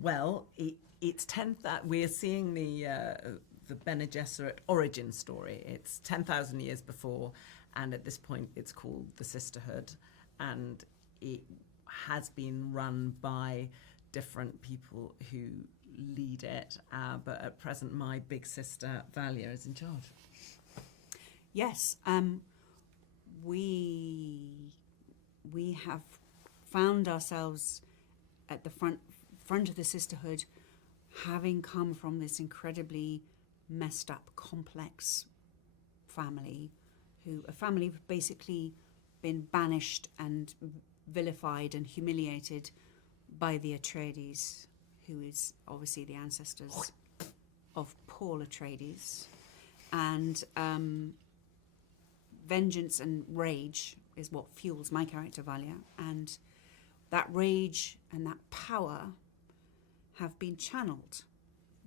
Well, it's 10th that we're seeing the Bene Gesserit origin story. It's 10,000 years before, and at this point it's called the Sisterhood, and it has been run by different people who lead it, but at present my big sister Valia is in charge. Yes, we have found ourselves at the front of the Sisterhood, having come from this incredibly messed up, complex family, a family who've basically been banished and vilified and humiliated by the Atreides, who is obviously the ancestors of Paul Atreides. And vengeance and rage is what fuels my character, Valia. And that rage and that power have been channeled.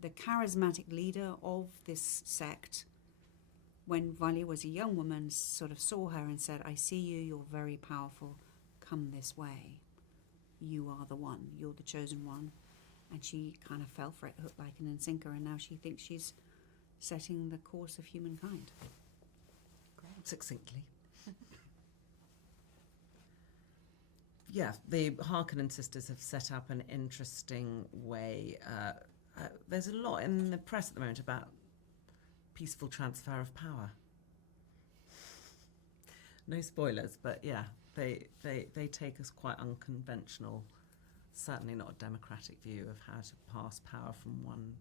The charismatic leader of this sect, when Valia was a young woman, sort of saw her and said, I see you, you're very powerful, come this way. You are the one, you're the chosen one. And she kind of fell for it, hook, line and sinker, and now she thinks she's setting the course of humankind. Great. Succinctly. Yeah, the Harkonnen sisters have set up an interesting way. There's a lot in the press at the moment about peaceful transfer of power. No spoilers, but yeah, they take us quite unconventional, certainly not a democratic view of how to pass power from one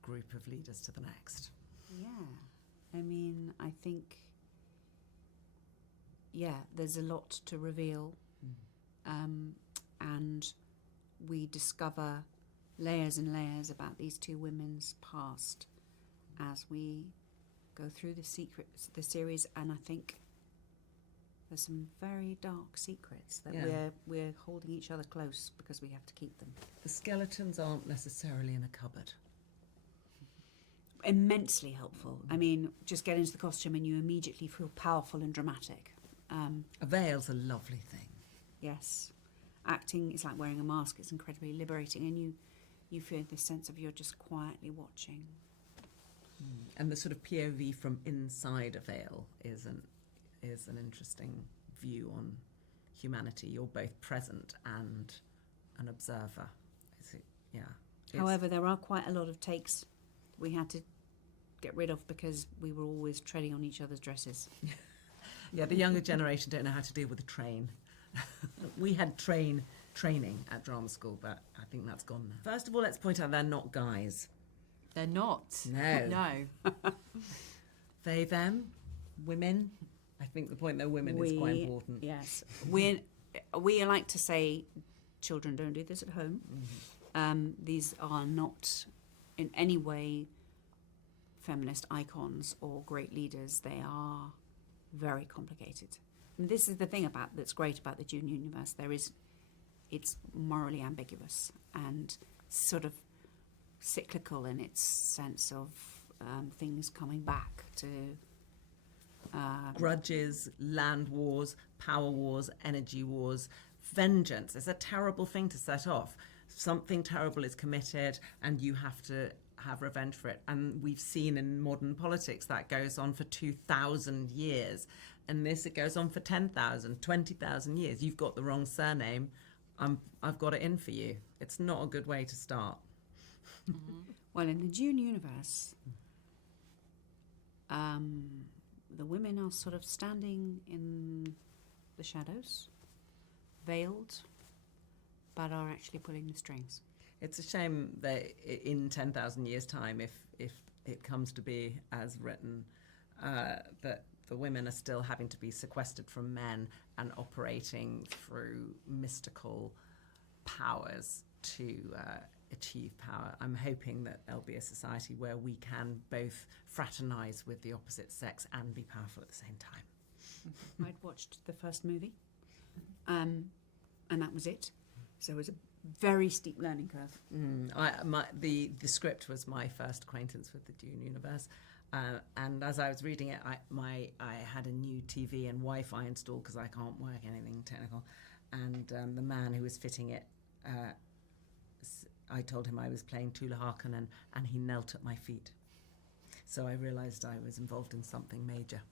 group of leaders to the next. Yeah, I mean, I think, yeah, there's a lot to reveal. And we discover layers and layers about these two women's past as we go through the series, and I think there's some very dark secrets that we're holding each other close because we have to keep them. The skeletons aren't necessarily in a cupboard. Immensely helpful. I mean, just get into the costume and you immediately feel powerful and dramatic. A veil's a lovely thing. Yes. Acting is like wearing a mask. It's incredibly liberating, and you feel this sense of you're just quietly watching. And the sort of POV from inside a veil is an interesting view on humanity. You're both present and an observer. However, there are quite a lot of takes we had to get rid of because we were always treading on each other's dresses. Yeah, the younger generation don't know how to deal with a train. We had training at drama school, but I think that's gone now. First of all, let's point out they're not guys. They're not. No. No. They, them, women. I think the point they're women is quite important. Yes. We like to say children don't do this at home. Mm-hmm. These are not in any way feminist icons or great leaders. They are very complicated. And this is the thing that's great about the Dune universe. It's morally ambiguous and sort of cyclical in its sense of things coming back to grudges, land wars, power wars, energy wars, vengeance. It's a terrible thing to set off. Something terrible is committed and you have to have revenge for it. And we've seen in modern politics that goes on for 2,000 years. And it goes on for 10,000, 20,000 years. You've got the wrong surname. I've got it in for you. It's not a good way to start. Mm-hmm. Well, in the Dune universe, the women are sort of standing in the shadows, veiled, but are actually pulling the strings. It's a shame that in 10,000 years' time, if it comes to be as written, that the women are still having to be sequestered from men and operating through mystical powers to achieve power. I'm hoping that there'll be a society where we can both fraternise with the opposite sex and be powerful at the same time. I'd watched the first movie, and that was it. So it was a very steep learning curve. The script was my first acquaintance with the Dune universe. And as I was reading it, I had a new TV and Wi-Fi installed because I can't work anything technical. And the man who was fitting it I told him I was playing Tula Harkonnen, and he knelt at my feet. So I realised I was involved in something major.